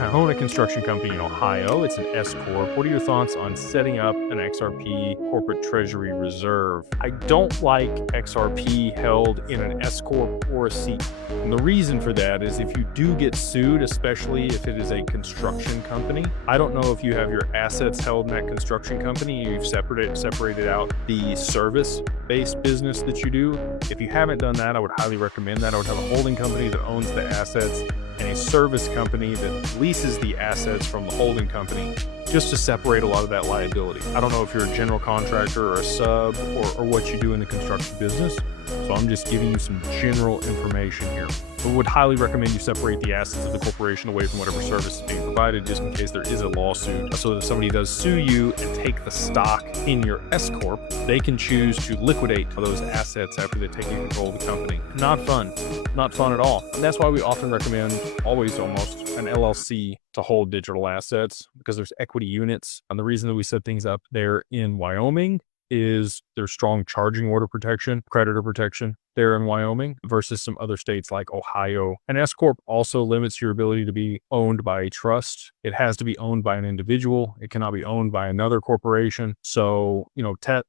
I own a construction company in Ohio. It's an S-corp. What are your thoughts on setting up an XRP corporate treasury reserve? I don't like XRP held in an S-corp or a C. And the reason for that is if you do get sued, especially if it is a construction company, I don't know if you have your assets held in that construction company, you've separated out the service-based business that you do. If you haven't done that, I would highly recommend that. I would have a holding company that owns the assets and a service company that leases the assets from the holding company, just to separate a lot of that liability. I don't know if you're a general contractor or a sub or what you do in the construction business. So I'm just giving you some general information here. I would highly recommend you separate the assets of the corporation away from whatever service is being provided, just in case there is a lawsuit. So that if somebody does sue you and take the stock in your S-corp, they can choose to liquidate those assets after they've taken control of the company. Not fun. Not fun at all. And that's why we often recommend, always almost, an LLC to hold digital assets, because there's equity units. And the reason that we set things up there in Wyoming is there's strong charging order protection, creditor protection there in Wyoming versus some other states like Ohio. An S-corp also limits your ability to be owned by a trust. It has to be owned by an individual. It cannot be owned by another corporation. So,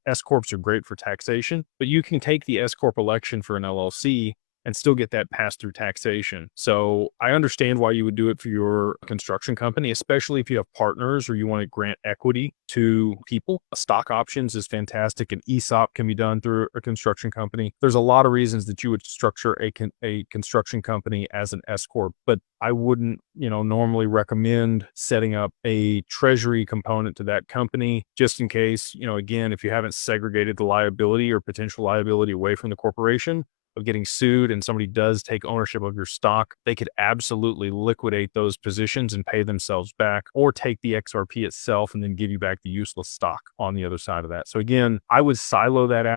S-corps are great for taxation, but you can take the S-corp election for an LLC and still get that pass-through taxation. So I understand why you would do it for your construction company, especially if you have partners or you want to grant equity to people. Stock options is fantastic. An ESOP can be done through a construction company. There's a lot of reasons that you would structure a construction company as an S-corp, but I wouldn't, normally recommend setting up a treasury component to that company, just in case, again, if you haven't segregated the liability or potential liability away from the corporation of getting sued and somebody does take ownership of your stock, they could absolutely liquidate those positions and pay themselves back, or take the XRP itself and then give you back the useless stock on the other side of that. So again, I would silo that out.